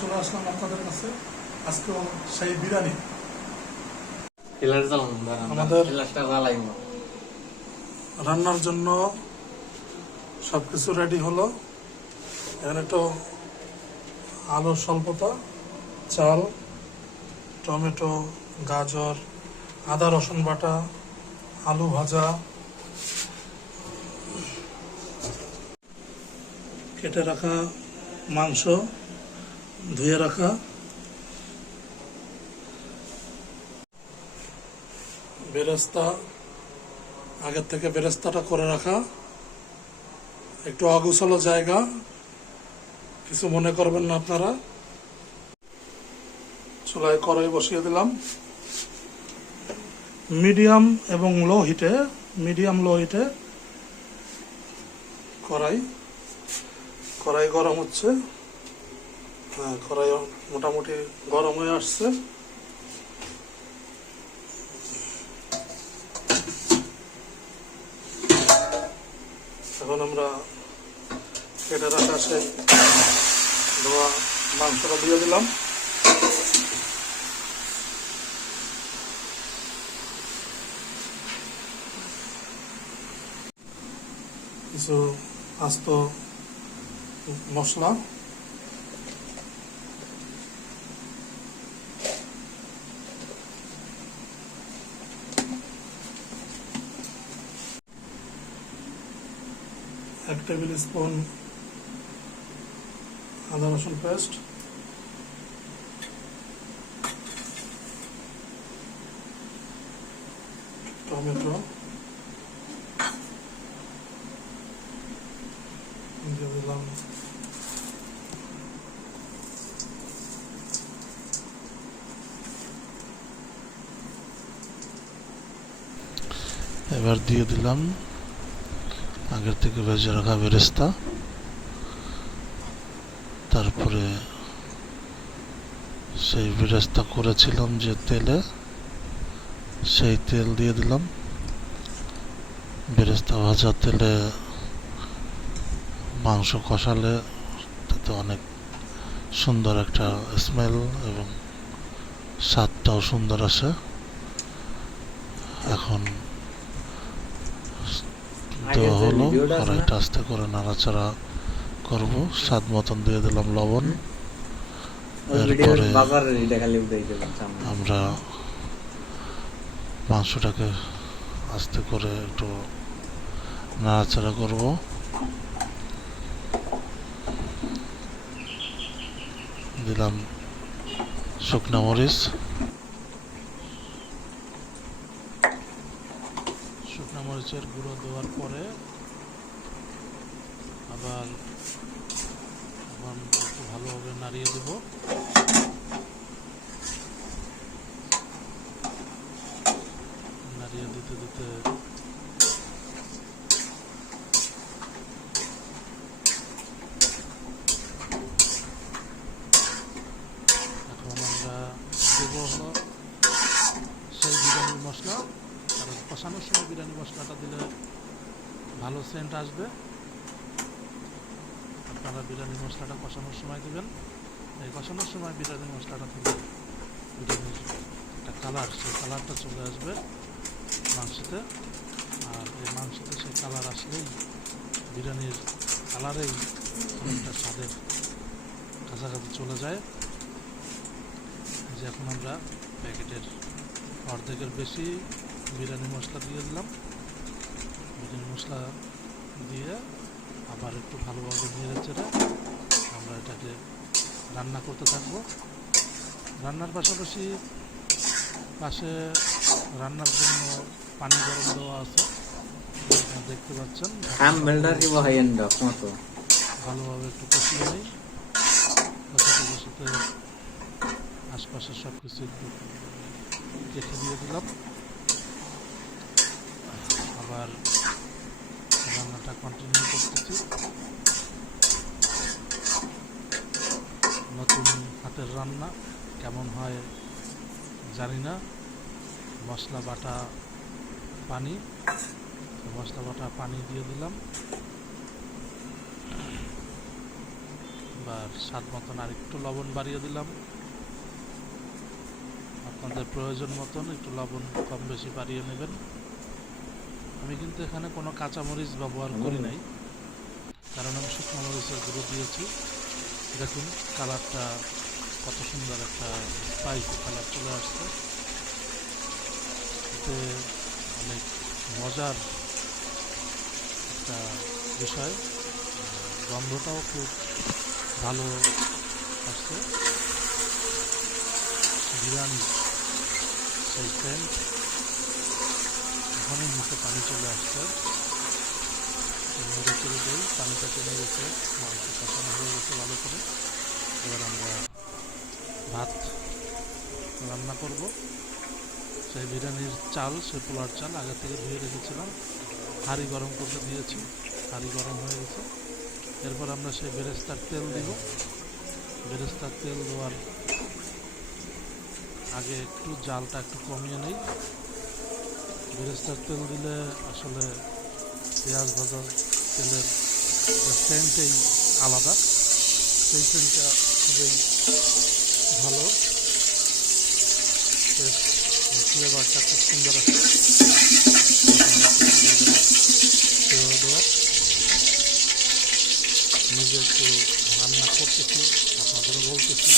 চলে আসলাম আপনাদের কাছে। আজকে সেই বিরিয়ানি আমাদের রান্নার জন্য সবকিছু রেডি হলো। এখানে তো আলুর স্বল্পতা, চাল, টমেটো, গাজর, আদা রসুন বাটা, আলু ভাজা, কেটে রাখা মাংস, ধুয়ে রাখা, বেরেস্তা আগের থেকে বেরেস্তাটা করে রাখা। একটু অগোছালো জায়গা, কিছু মনে করবেন না আপনারা। চুলায় কড়াই বসিয়ে দিলাম মিডিয়াম লো হিটে। কড়াই গরম হচ্ছে। হ্যাঁ, কড়াই মোটামুটি গরম হয়ে আসছে। এখন আমরা কেটে রাখা সেই ধোয়া মাংসটা দিয়ে দিলাম। কিছু আস্ত মশলা, এক টেবিল স্পুন আদা রসুন পেস্ট, টমেটো দিয়ে দিলাম, এবার দিয়ে দিলাম আগের থেকে ভেজে রাখা বেরেস্তা। তারপরে সেই বেরেস্তা করেছিলাম যে তেলে, সেই তেল দিয়ে দিলাম। বেরেস্তা ভাজা তেলে মাংস কষালে তাতে অনেক সুন্দর একটা স্মেল এবং স্বাদটাও সুন্দর আসে। এখন দেওয়া হলো, কড়াইটা আস্তে করে নাড়াচাড়া করব। স্বাদ মতন দিয়ে দিলাম লবণ। এরপরে আমরা মাংসটাকে আস্তে করে একটু নাড়াচাড়া করব। দিলাম শুকনা মরিচ। শুকনা মরিচের গুঁড়ো দেওয়ার পরে আবার একটু ভালোভাবে নাড়িয়ে দেব। নাড়িয়ে দিতে দিতে এখন আমরা দেব হলো সেই বিরিয়ানি মশলা। কারণ কষানোর সময় বিরিয়ানি মশলাটা দিলে ভালো সেন্ট আসবে। আপনারা বিরিয়ানি মশলাটা কষানোর সময় দেবেন। এই কষানোর সময় বিরিয়ানি মশলাটা দিলে বিরিয়ানির একটা কালার, সেই কালারটা চলে আসবে মাংসতে। আর এই মাংসতে সেই কালার আসলেই বিরিয়ানির কালারেই অনেকটা স্বাদের কাছাকাছি চলে যায়। যে এখন আমরা প্যাকেটের অর্ধেকের বেশি বিরিয়ানি মশলা দিয়ে দিলাম। বিরিয়ানি মশলা দিয়ে আবার একটু ভালোভাবে নেড়ে চেড়ে আমরা এটাকে রান্না করতে থাকবো। রান্নার পাশাপাশি পাশে রান্নার জন্য পানি গরম দেওয়া আছে, দেখতে পাচ্ছেন। ভালোভাবে একটু কষিয়ে নিই। কষাতে কষাতে আশপাশের সব কিছু একটু কেটে দিয়ে দিলাম। আবার রান্নাটা কন্টিনিউ করতেছি। নতুন হাতের রান্না কেমন হয় জানি না। মশলা বাটা পানি দিয়ে দিলাম। এবার স্বাদ মতন আর একটু লবণ বাড়িয়ে দিলাম। আপনাদের প্রয়োজন মতন একটু লবণ কম বেশি বাড়িয়ে নেবেন। আমি কিন্তু এখানে কোনো কাঁচামরিচ ব্যবহার করি নাই, কারণ আমি শুকনো মরিচের গুঁড়ো দিয়েছি। দেখুন কালারটা কত সুন্দর একটা স্পাইসি কালার চলে আসছে। এতে অনেক মজার একটা বিষয়, গন্ধটাও খুব ভালো আসছে। বিরিয়ানি সেই সেন্ট এখনই মুখে পানি চলে আসছে। নেড়ে চেড়ে দিই, পানিটা টেনে গেছে, মাংস কষানো হয়ে গেছে ভালো করে। এবার আমরা ভাত রান্না করব। সেই বিরিয়ানির চাল, সে পোলার চাল আগে থেকে ধুয়ে রেখেছিলাম, হাঁড়ি গরম করতে দিয়েছি, হাঁড়ি গরম হয়ে গেছে। এরপর আমরা সেই বেরেস্তার তেল দিব। বেরেস্তার তেল দেওয়ার আগে একটু জালটা একটু কমিয়ে নেই। বেরেস্তার তেল দিলে আসলে পেঁয়াজ ভাজা তেলের সেন্টটাই আলাদা, সেই সেন্টটা খুবই ভালো, ফ্লেভারটা খুব সুন্দর আছে। দেওয়ার নিজে একটু রান্না করতেছি, আপনাদেরও বলতেছি।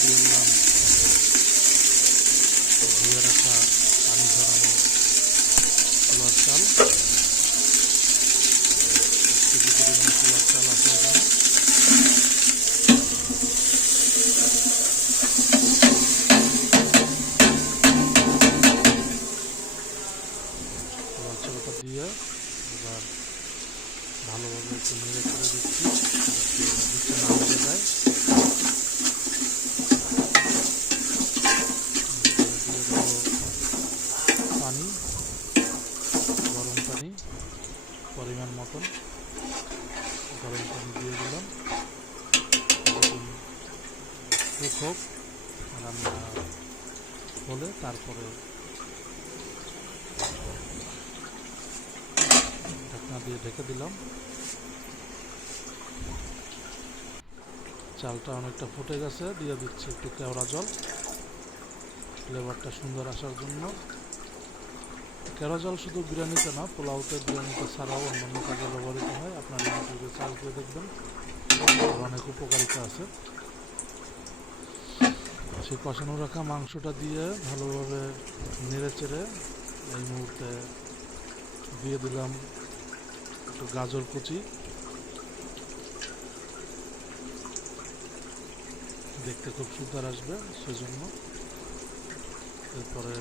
দিয়ে দিলাম, ধুয়ে রাখা পানি ঝরানো পোলার চাল, 1 কেজি পরিমাণ পোলার চাল আছে এখানে। পোলার চালটা দিয়ে এবার ভালোভাবে একটু নেড়ে করে দিচ্ছি, নিচে না হয়ে যায়। দিয়ে দেবো পানি, গরম পানি পরিমাণ মতন, গরম পানি দিয়ে দিলাম। কুক হোক, রান্না হলে তারপরে ঢাকনা দিয়ে ঢেকে দিলাম। চালটা অনেকটা ফুটে গেছে, দিয়ে দিচ্ছি একটু কেওড়া জল, ফ্লেভারটা সুন্দর আসার জন্য। কেওড়া জল শুধু বিরিয়ানিতে না, পোলাওতে, বিরিয়ানিতে ছাড়াও অন্যান্য কাজে ব্যবহৃত হয়। আপনারা ইউটিউবে চাল দিয়ে দেখবেন, অনেক উপকারিতা আছে। সেই কষানো রাখা মাংসটা দিয়ে ভালোভাবে নেড়ে চেড়ে এই মুহূর্তে দিয়ে দিলাম একটু গাজর কুচি, দেখতে খুব সুন্দর আসবে সেজন্য। এরপরে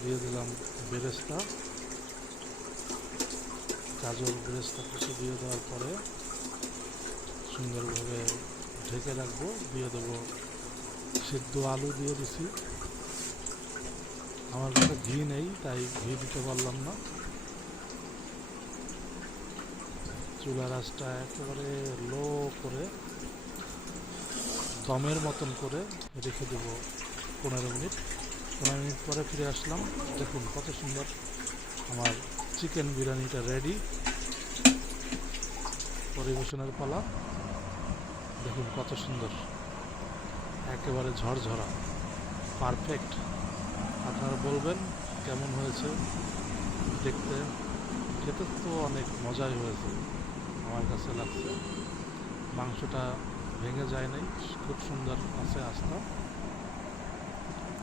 দিয়ে দিলাম বেরেস্তা, গাজর বেরেস্তা কুচি দিয়ে দেওয়ার পরে সুন্দরভাবে ঢেকে রাখবো। দিয়ে দেবো সিদ্ধ আলু, দিয়ে দিছি। আমার কাছে ঘি নেই তাই ঘি দিতে পারলাম না। চুলার আঁচটা একেবারে লো করে দমের মতন করে রেখে দেবো 15 মিনিট। 15 মিনিট পরে ফিরে আসলাম। দেখুন কত সুন্দর আমার চিকেন বিরিয়ানিটা রেডি। পরিবেশনের পালা। দেখুন কত সুন্দর, একেবারে ঝরঝরা, পারফেক্ট। আপনারা বলবেন কেমন হয়েছে দেখতে। খেতে তো অনেক মজাই হয়েছে আমার কাছে লাগছে। মাংসটা ভেঙে যায় নাই, খুব সুন্দর আছে আস্থা।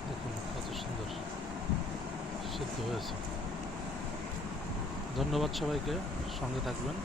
দেখুন কত সুন্দর সিদ্ধ হয়েছে। ধন্যবাদ সবাইকে, সঙ্গে থাকবেন।